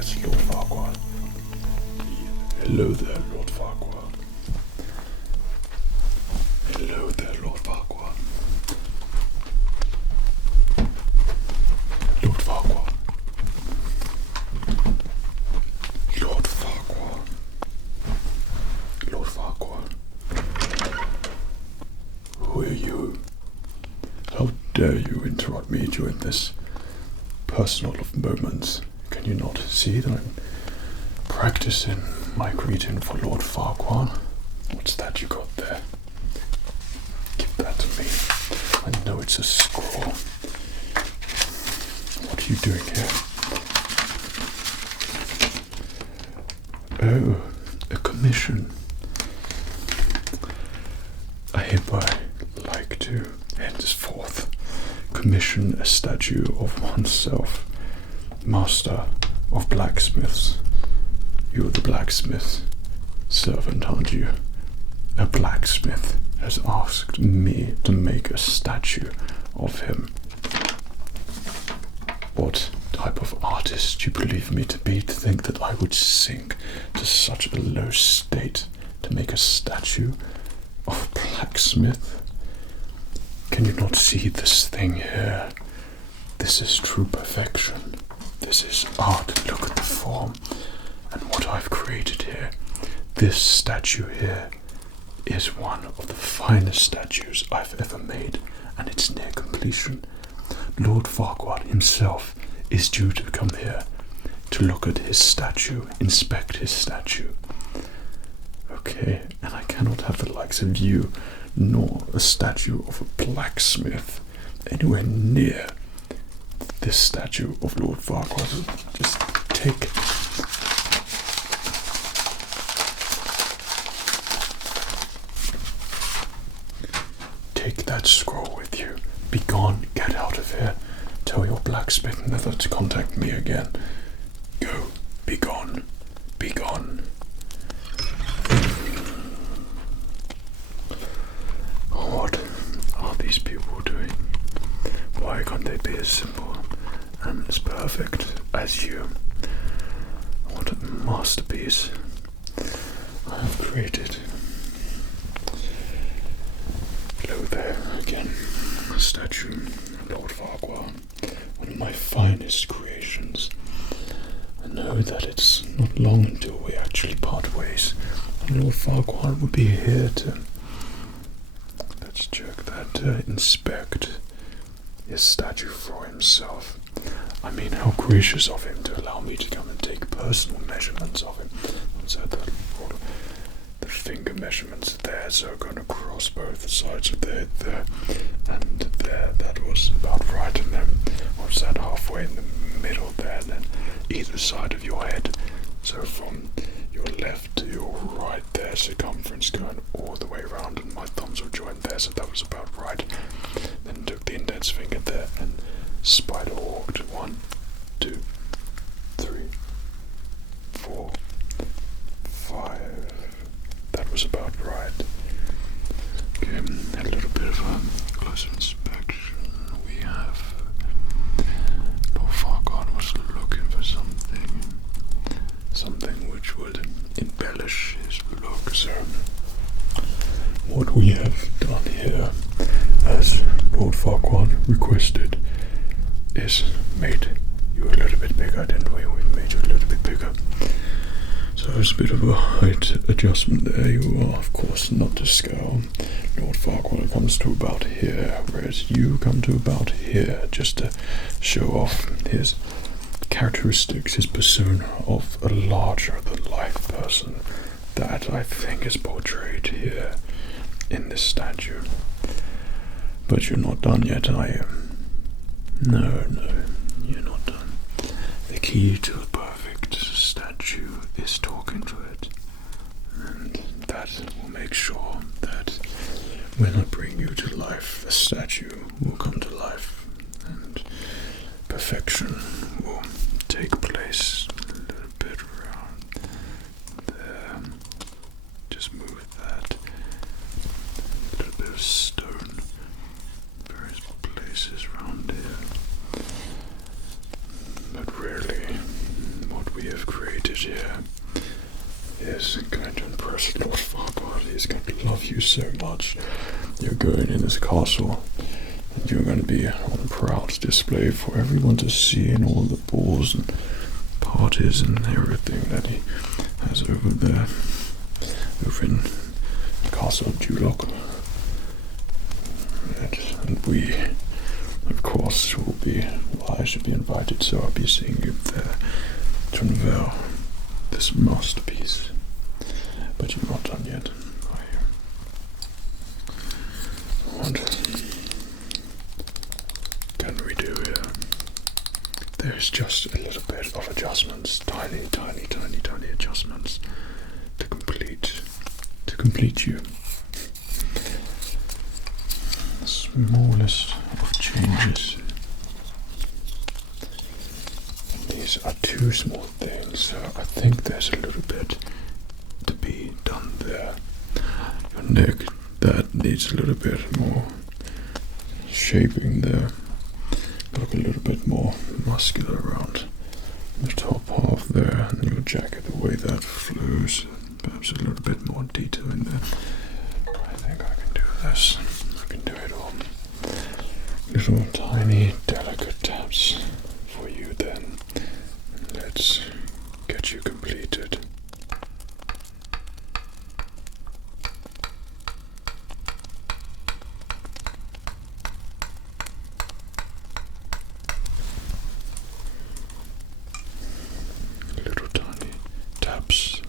Yes, Lord Farquhar. Hello there, Lord Farquhar. Hello there, Lord Farquhar. Lord Farquhar. Lord Farquhar. Lord Farquhar. Who are you? How dare you interrupt me during this personal of moments? Can you not see that I'm practicing my greeting for Lord Farquhar? What's that you got there? Give that to me. I know it's a scroll. What are you doing here? Oh, a commission. I hereby like to henceforth commission a statue of oneself, master of blacksmiths. You're the blacksmith's servant, aren't you? A blacksmith has asked me to make a statue of him. What type of artist do you believe me to be, to think that I would sink to such a low state to make a statue of blacksmith? Can you not see this thing here? This is true perfection. This is art. Look at the form and what I've created here. This statue here is one of the finest statues I've ever made, and it's near completion. Lord Farquhar himself is due to come here to look at his statue, inspect his statue. Okay, and I cannot have the likes of you, nor a statue of a blacksmith, anywhere near this statue of Lord Farquhar. Just take that scroll with you. Be gone, get out of here. Tell your blacksmith never to contact me again. Go, be gone, be gone. What are these people doing? Why can't they be as simple and as perfect as you? What a masterpiece I have created. Hello there again, statue, Lord Farquhar, one of my finest creations. I know that it's not long until we actually part ways, and Lord Farquhar will be here to, let's check that, inspect his statue for himself. I mean, how gracious of him to allow me to come and take personal measurements of him. So the finger measurements there, so going across both sides of the head there and there. That was about right, and then what's that, halfway in the middle there, and then either side of your head. So from your left to your right there, circumference going all the way around, and my thumbs were joined there, so that was about right. Then took the index finger there and spider walked 1, 2, 3, 4, 5. That was about right. Okay, a little bit of a closer inspection. We have Lord Farquhar was looking for something which would embellish his look. So what we have done here, as Lord Farquhar requested, is made you a little bit bigger, didn't we? We made you a little bit bigger. So there's a bit of a height adjustment there. You are, of course, not to scale. Lord Farquhar comes to about here, whereas you come to about here, just to show off his characteristics, his persona of a larger-than-life person that I think is portrayed here in this statue. But you're not done yet, are you? No, you're not done. The key to a perfect statue is talking to it, and that will make sure that when I bring you to life, the statue will come to life, and perfection will take place. A little bit around there. Just move that. A little bit of stone. Various places around here. But really, what we have created here is going to impress Lord Farquaad. He's going to love you so much. You're going in his castle, and you're going to be on a proud display for everyone to see in all the balls and parties and everything that he has over there, over in the castle of Duloc. And we, of course, will be, well, I should be invited, so I'll be seeing you there to unveil this masterpiece. But you're not done yet, are you? What can we do here? There's just a little bit of adjustments, tiny adjustments to complete you. The smallest of changes. These are two small things, so I think there's a little bit to be done there. Your neck, that needs a little bit more shaping there. Look a little bit more muscular around the top half there, and your jacket, the way that flows, perhaps a little bit more detail in there. I think I can do this. I can do it all. Little tiny delicate taps for you then. Let's get you completed. Little tiny taps.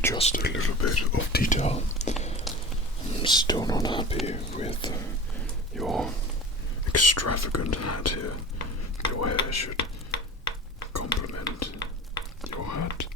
Just a little bit of detail. I'm still not happy with your extravagant hat here. Your hair should complement your hat.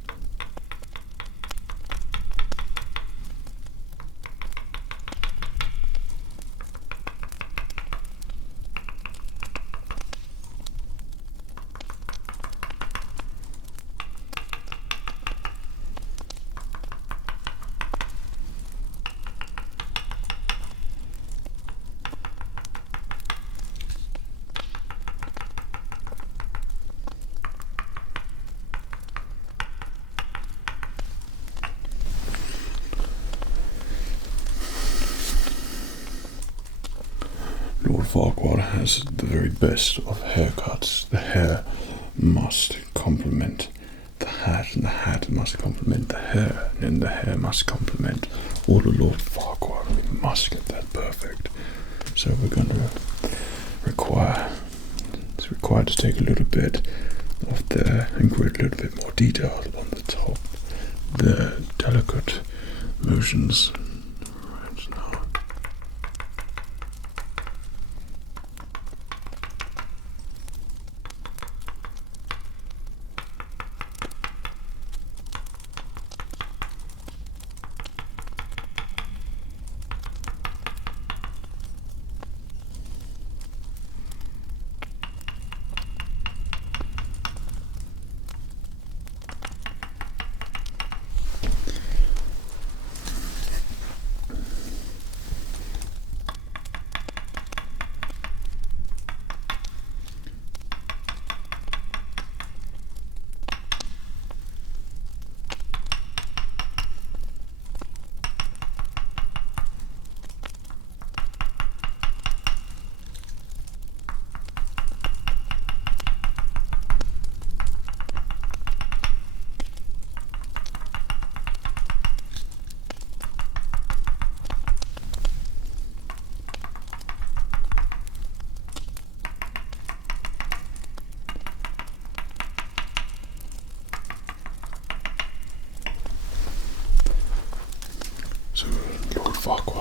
Lord Farquaad has the very best of haircuts. The hair must complement the hat, and the hat must complement the hair, and the hair must complement all of Lord Farquaad. We must get that perfect. So we're going to it's required to take a little bit of there and create a little bit more detail on the top. The delicate motions right now.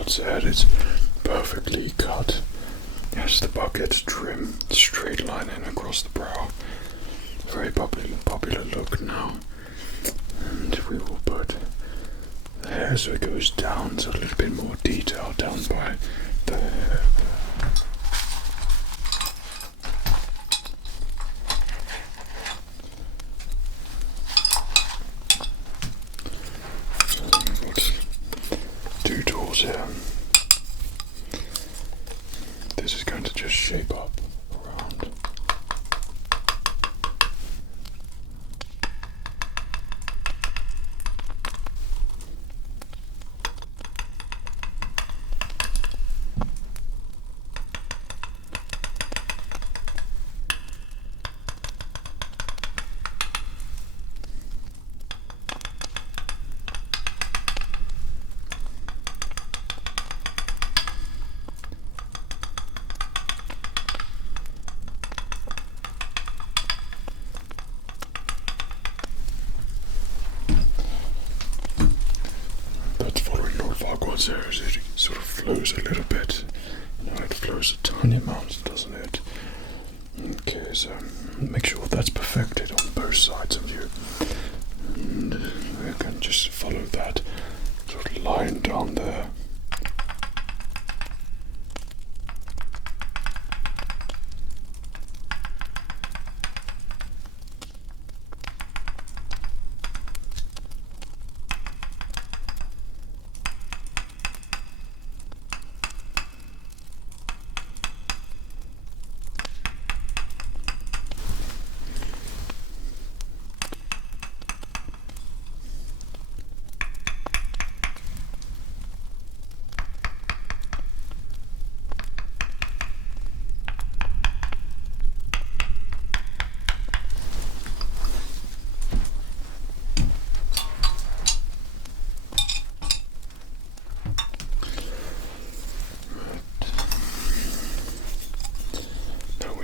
Farquhar's head is perfectly cut. Yes, the bucket's trim, straight lining across the brow. Very popular look now. And we will put the hair so it goes down, so a little bit more detail down by the hair. Two tools here. This is going to just shape up around. There as it sort of flows a little bit. It flows a tiny amount, doesn't it? Okay, so make sure that's perfected on both sides of you. And we can just follow that sort of line down there.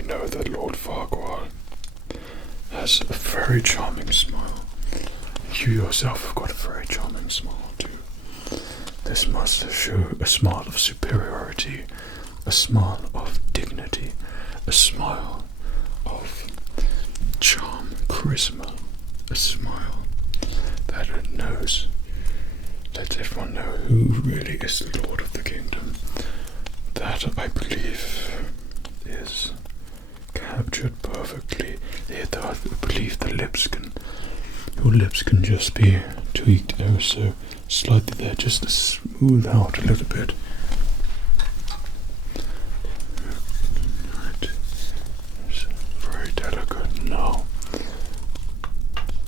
Know that Lord Farquhar has a very charming smile. You yourself have got a very charming smile too. This must show a smile of superiority, a smile of dignity, a smile of charm, charisma, a smile that knows, lets everyone know who really is the Lord of the Kingdom. That, I believe, is captured perfectly. I believe your lips can just be tweaked ever so slightly there, just to smooth out a little bit. Right. It's very delicate now.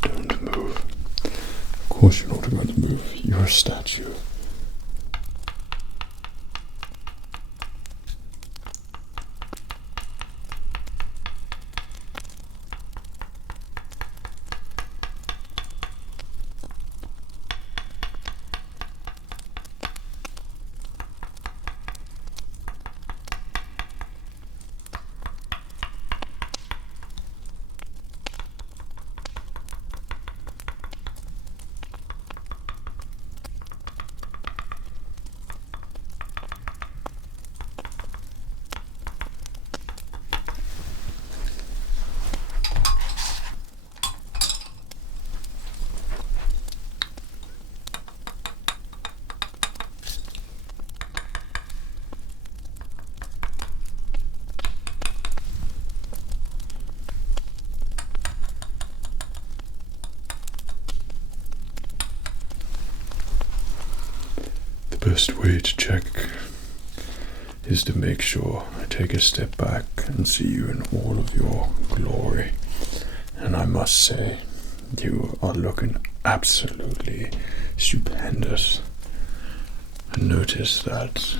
Don't move. Of course you're not going to move. You're a statue. The best way to check is to make sure I take a step back and see you in all of your glory. And I must say, you are looking absolutely stupendous. And notice that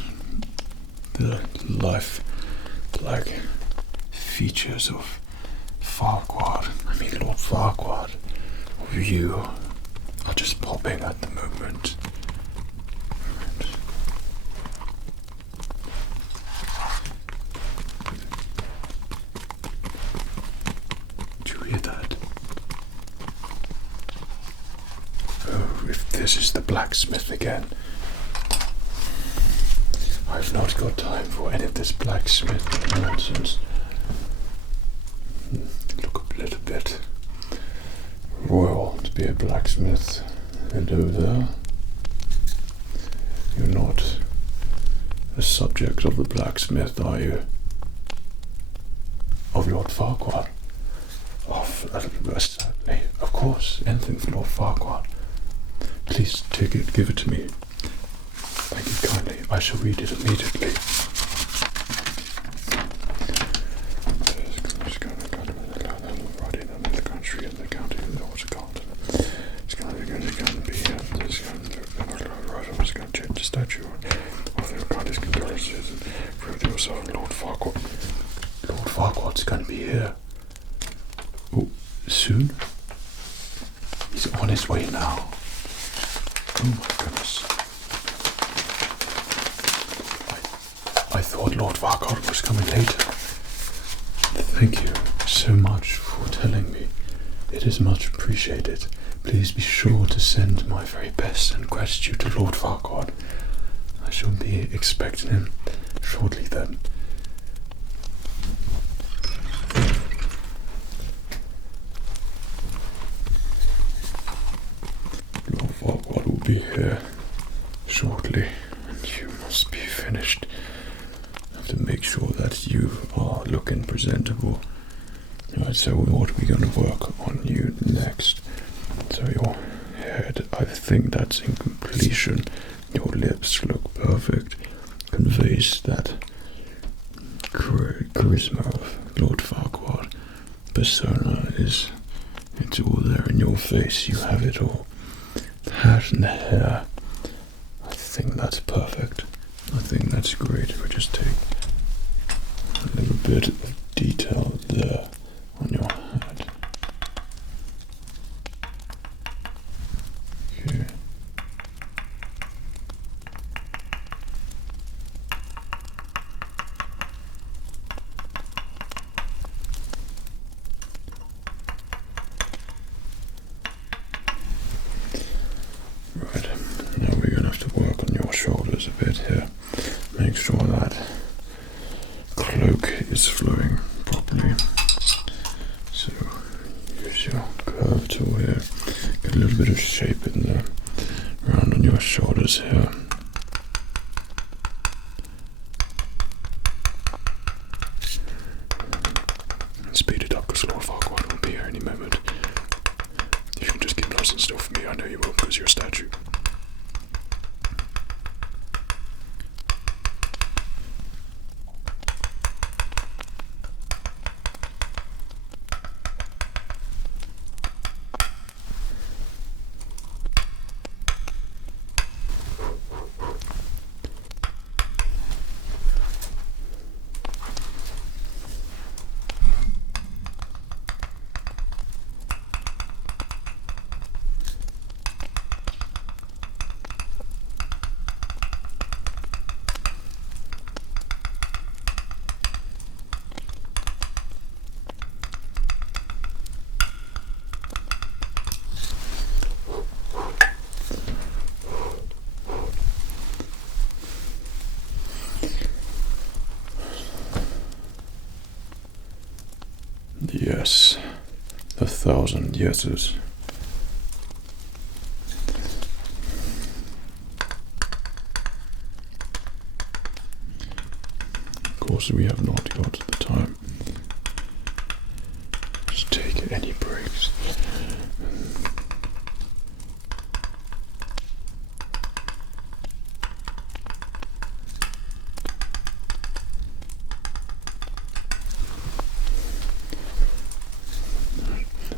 the life-like features of Farquhar, Lord Farquhar, of you are just popping at the moment. Do you hear that? Oh, if this is the blacksmith again. I've not got time for any of this blacksmith nonsense. Look a little bit royal to be a blacksmith. Hello there. You're not a subject of the blacksmith, are you? Of Lord Farquhar? Sadly, of course, anything for Lord Farquhar. Please take it, give it to me. Thank you kindly. I shall read it immediately. Riding in the country and the county of the Horticulture. It's going to be right. I was going to change the statue of the kindest condolences and prove yourself, Lord Farquhar. Lord Farquhar's going to be here. Oh, soon? He's on his way now. Oh my goodness. I thought Lord Farquhar was coming later. Thank you so much for telling me. It is much appreciated. Please be sure to send my very best and gratitude to Lord Farquhar. I shall be expecting him shortly then. Lord Farquhar will be here shortly, and you must be finished. I have to make sure that you are looking presentable. Right, so what are we going to work on you next? So your head, I think that's in completion. Your lips look perfect. Conveys that charisma of Lord Farquhar. Persona it's all there in your face. You have it all. The hat and the hair. I think that's perfect. I think that's great. We just take a little bit of detail there on your head. Okay. Right, now we're going to have to work on your shoulders a bit here. Make sure that cloak is flowing properly. So use your curve tool here. Get a little bit of shape in there, around on your shoulders here. And speed it up because Lord Farquhar will be here any moment. You can just keep nice and still for me. I know you will because you're a statue. Yes, 1,000 yeses. Of course, we have not got the time. Just take any breaks.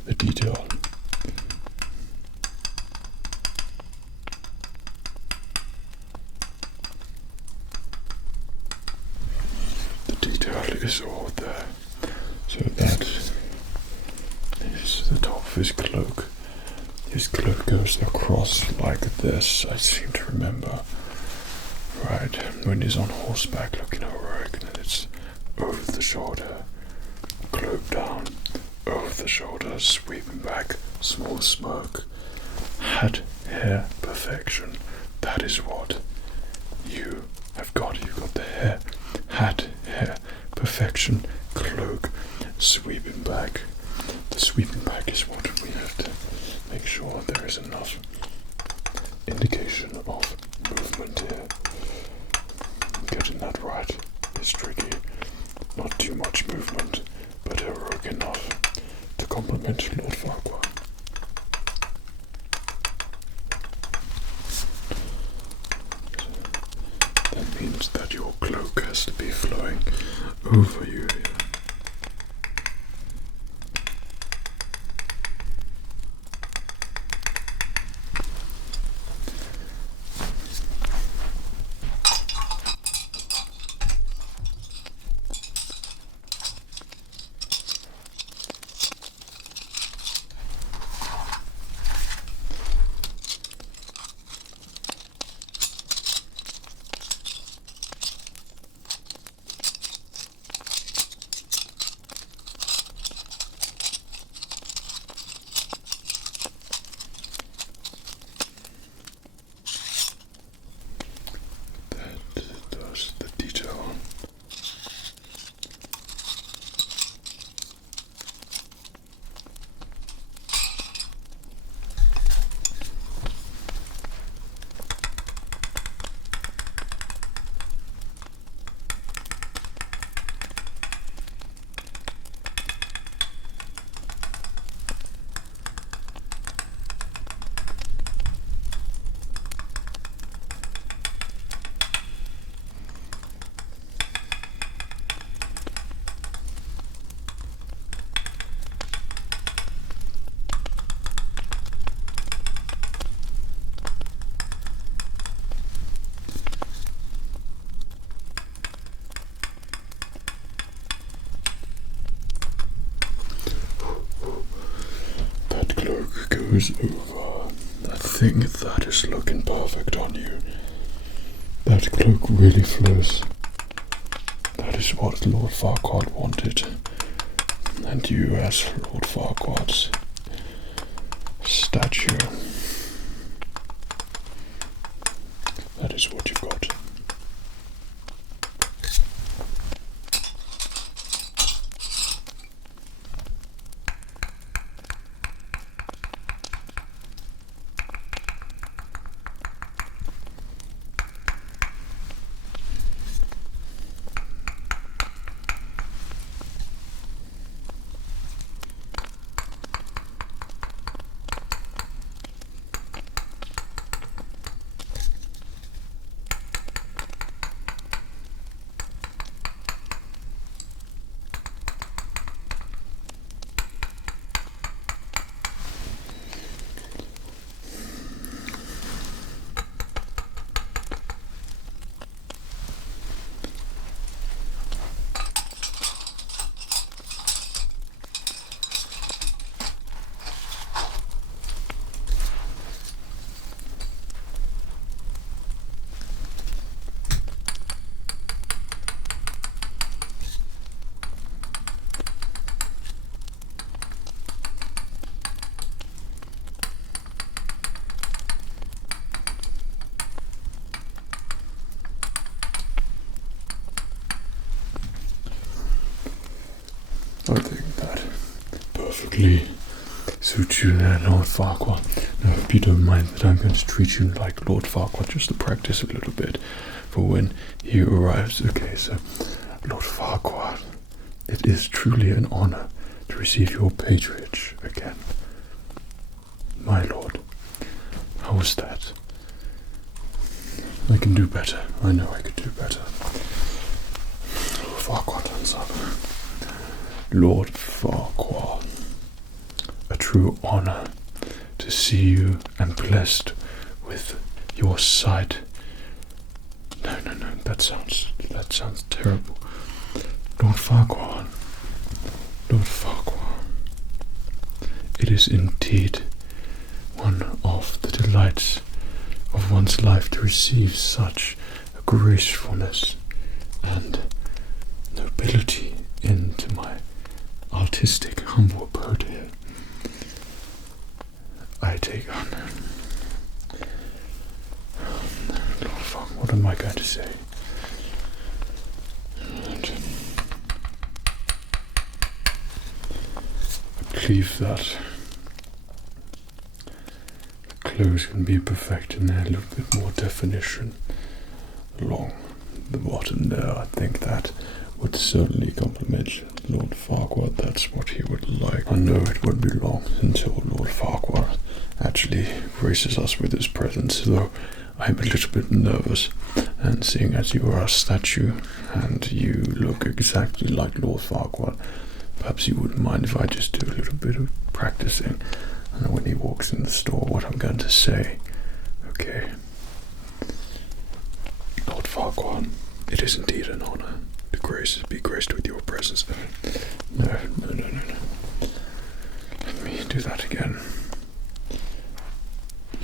The detail. The detail is all there. So that is the top of his cloak. His cloak goes across like this, I seem to remember. Right, when he's on horseback looking heroic, and then it's over the shoulder, cloak down, over the shoulder, sweeping back, small smirk, hat, hair, perfection. That is what you You've got the hair, hat, hair, perfection, cloak, sweeping back. The sweeping back is what we have to make sure there is enough indication of movement here. Getting that right is tricky. Not too much movement, but heroic enough to complement Lord Farquhar. That means that your cloak has to be flowing over you here. Does the detail. Goes over. I think that is looking perfect on you. That cloak really flows. That is what Lord Farquhar wanted. And you, as Lord Farquhar's statue, that is what you've got. I think that perfectly suits you there, Lord Farquhar. Now, I hope you don't mind that I'm going to treat you like Lord Farquhar, just to practice a little bit for when he arrives. Okay, so, Lord Farquhar, it is truly an honor to receive your patronage again. My lord, how was that? I can do better. I know I could do better. Lord Farquhar turns up. Lord Farquhar, a true honor to see you and blessed with your sight. No, that sounds terrible. Lord Farquhar, it is indeed one of the delights of one's life to receive such a gracefulness and nobility into my artistic, humble abode here. I take honor. Lord Farquhar, what am I going to say? believe that the clothes can be perfected there, a little bit more definition along the bottom there. I think that would certainly complement Lord Farquhar. That's what he would like. I know it won't be long until Lord Farquhar actually graces us with his presence, though I'm a little bit nervous, and seeing as you are a statue and you look exactly like Lord Farquhar, perhaps you wouldn't mind if I just do a little bit of practicing. I know when he walks in the store what I'm going to say. Okay. Lord Farquhar, it is indeed an honor to be graced with your presence. No. Let me do that again.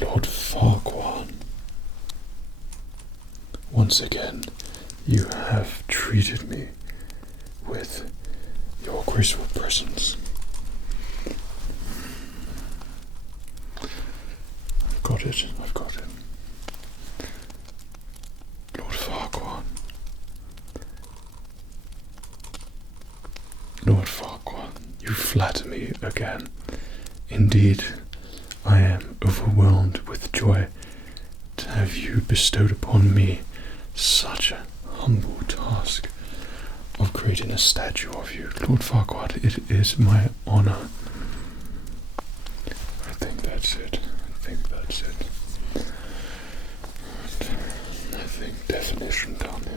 Lord Farquhar, once again, you have treated me with your graceful presence. I've got it. Lord Farquhar. Lord Farquhar, you flatter me again. Indeed, I am overwhelmed with joy to have you bestowed upon me such a humble task of creating a statue of you. Lord Farquhar, it is my honor. I think that's it. I think definition down here.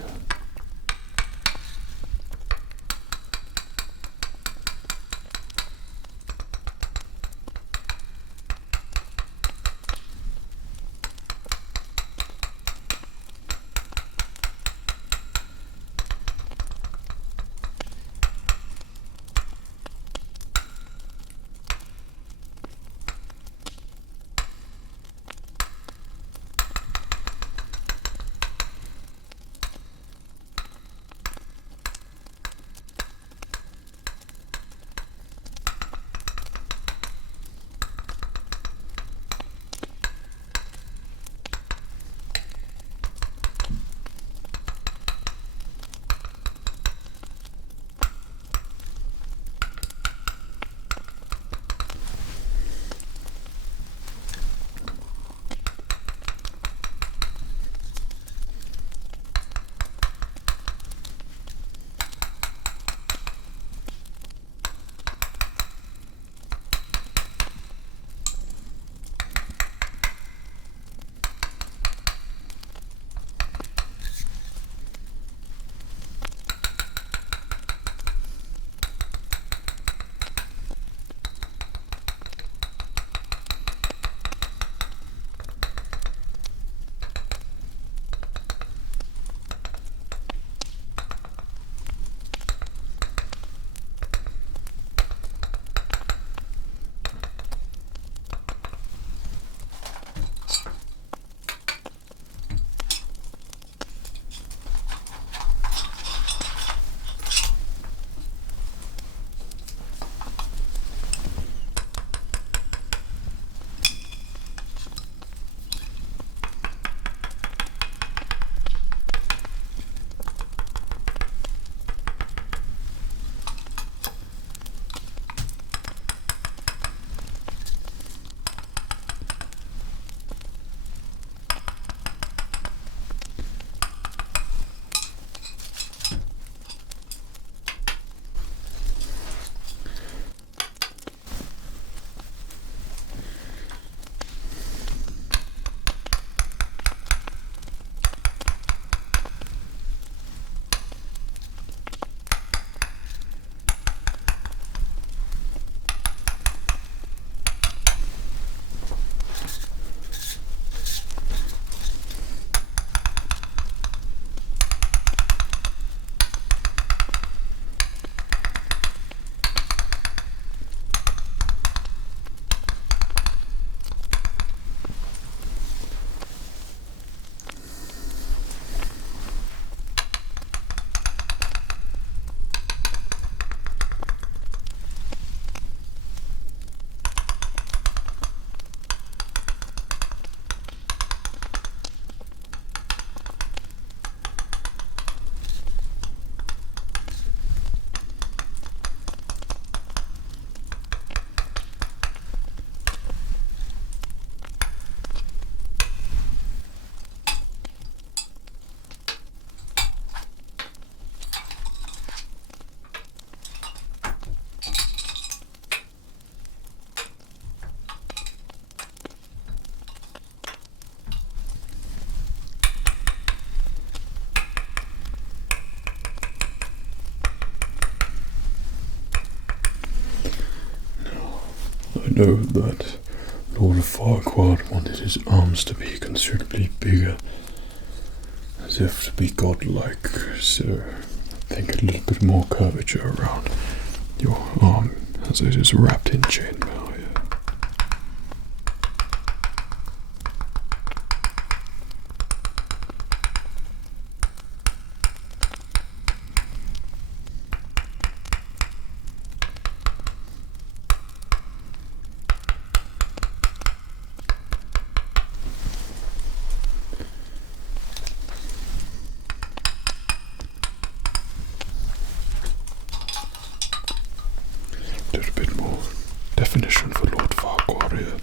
know that Lord of Farquaad wanted his arms to be considerably bigger, as if to be godlike, so I think a little bit more curvature around your arm as it is wrapped in chainmail here. There's a bit more definition for Lord Farquaad here.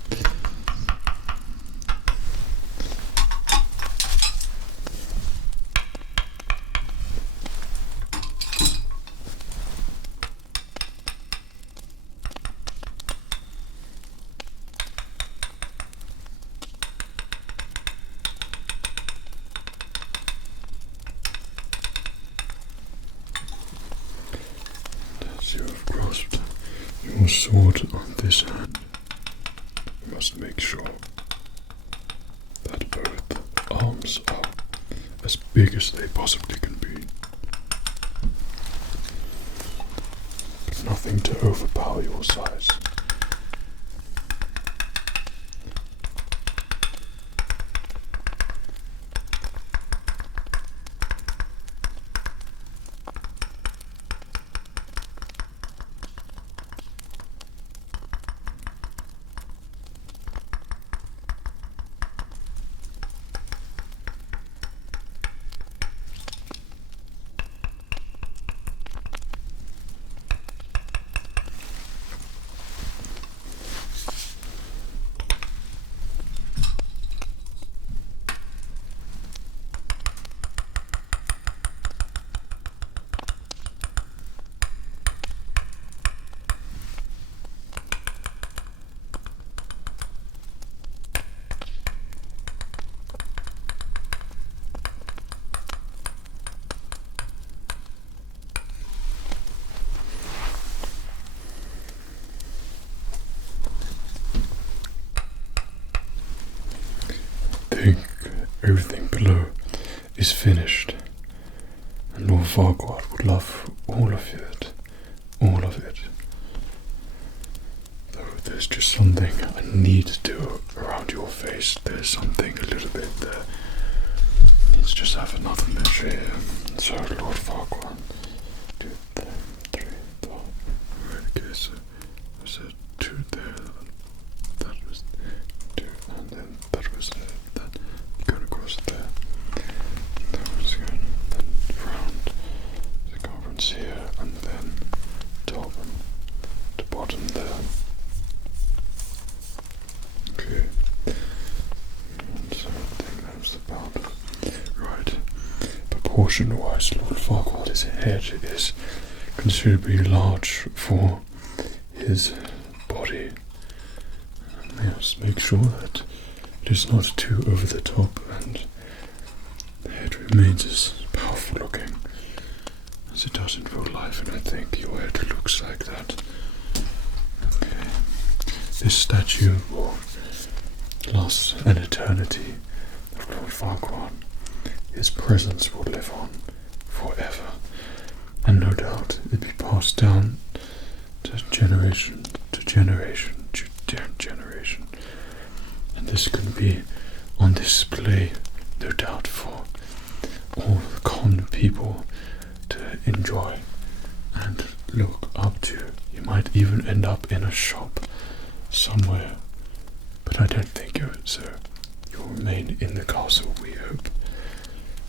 As you have grasped your sword on this hand, you must make sure that both arms are as big as they possibly can be, but nothing to overpower your size. I think everything below is finished, and Lord Farquaad would love all of it, all of it. Though there's just something I need to do around your face. There's something a little bit there. Let's just have another measure here. So Lord Farquaad, 2, 3, 4. Right, okay, so there's a 2 there. That was 2, and then that was that. Going across there. That was good. Then round the circumference here, and then top and the bottom there. Okay. And so I think that's about right. Proportion-wise, Lord Farquaad's head is considerably large for his body. And yes, make sure that it is not too over the top, and the head remains as powerful looking as it does in real life, and I think your head looks like that. Okay. This statue will last an eternity of Lord Farquaad. His presence will live on forever, and no doubt it will be passed down to generation to generation to generation. And this could be on display, no doubt, for all the common people to enjoy and look up to. You might even end up in a shop somewhere, but I don't think so. You'll remain in the castle, we hope,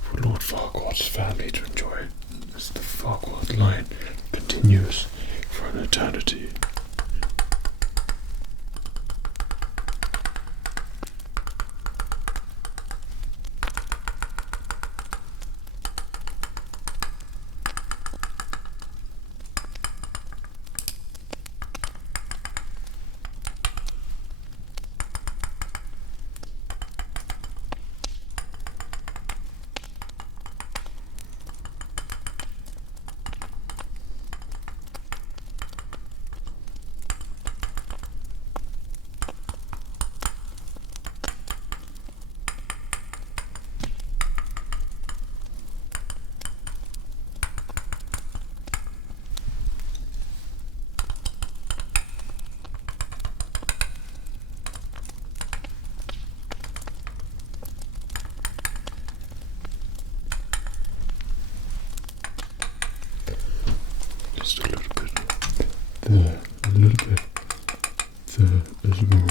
for Lord Farquaad's family to enjoy, as the Farquaad line continues for an eternity. bit there as well.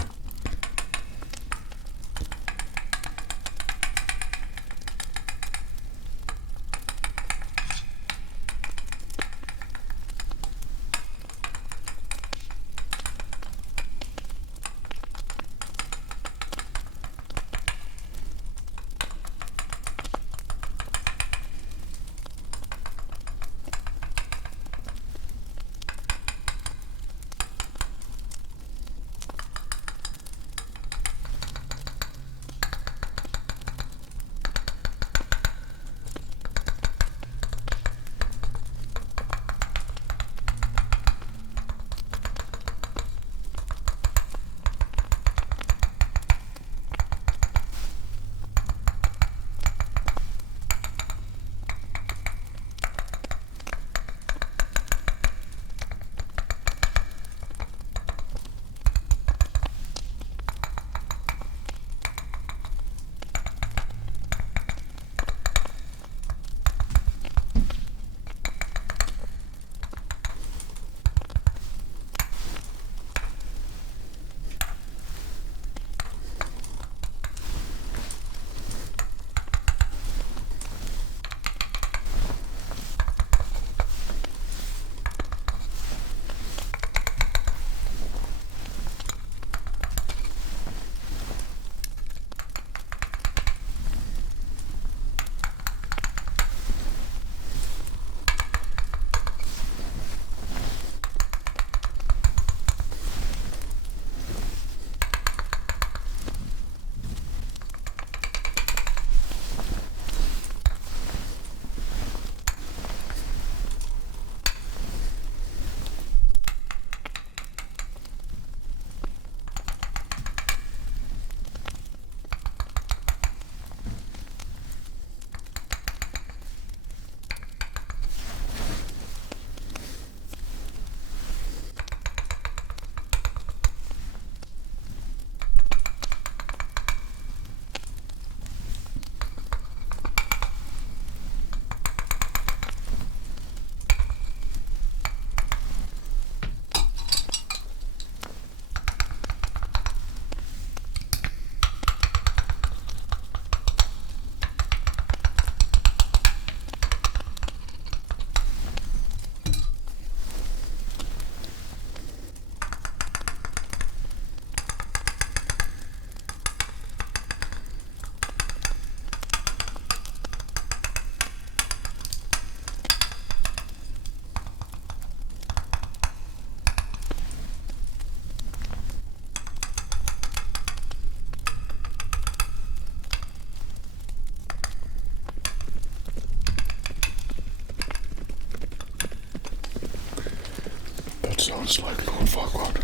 Sounds like Lord Farquaad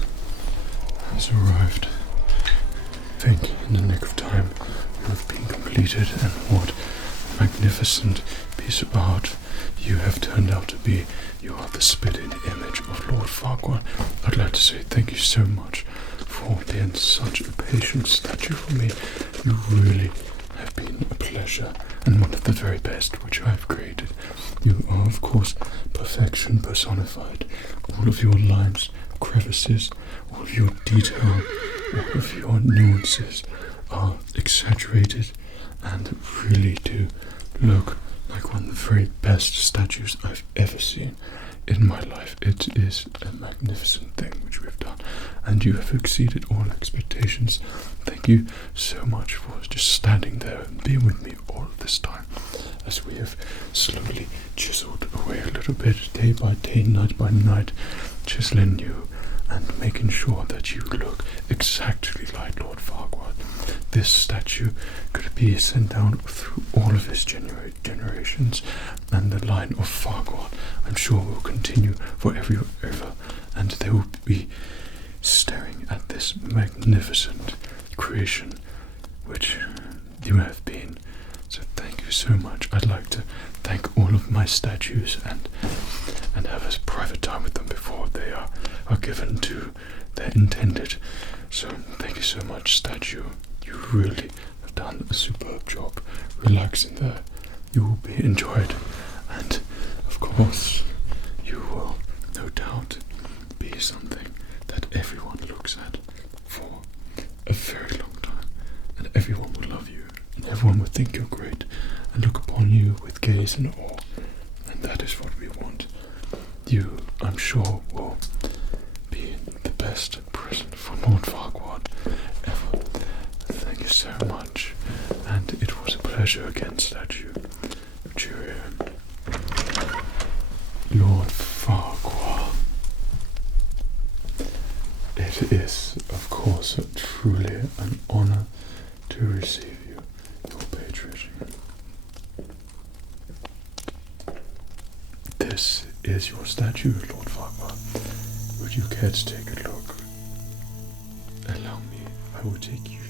has arrived. I think in the nick of time you have been completed, and what a magnificent piece of art you have turned out to be. You are the spitting image of Lord Farquaad. I'd like to say thank you so much for being such a patient statue for me. You really have been a pleasure, and one of the very best which I have created. You are, of course, perfection personified. All of your lines, crevices, all of your detail, all of your nuances are exaggerated and really do look like one of the very best statues I've ever seen in my life. It is a magnificent thing which we've done, and you have exceeded all expectations. Thank you so much for just standing there and being with me all of this time as we have slowly chiseled away a little bit, day by day, night by night, chiseling you and making sure that you look exactly like Lord Farquaad. This statue could be sent down through all of his generations, and the line of Farquaad, I'm sure, will continue forever, and they will be staring at this magnificent creation which you have been. So thank you so much. I'd like to thank all of my statues and have a private time with them before they are given to their intended. So thank you so much, statue. You really have done a superb job relaxing there. You will be enjoyed, and of course you will no doubt be something that everyone looks at for a very long time, and everyone will love you, and everyone will think you're great, and look upon you with gaze and awe, and that is what we want. You, I'm sure, will be the best present for Lord Farquaad ever. Thank you so much, and it was a pleasure again, statue. Cheerio. Lord Farquaad. It is, of course, truly an honor to receive you, your patronage. This is your statue, Lord Farquaad. Would you care to take a look? Allow me, I will take you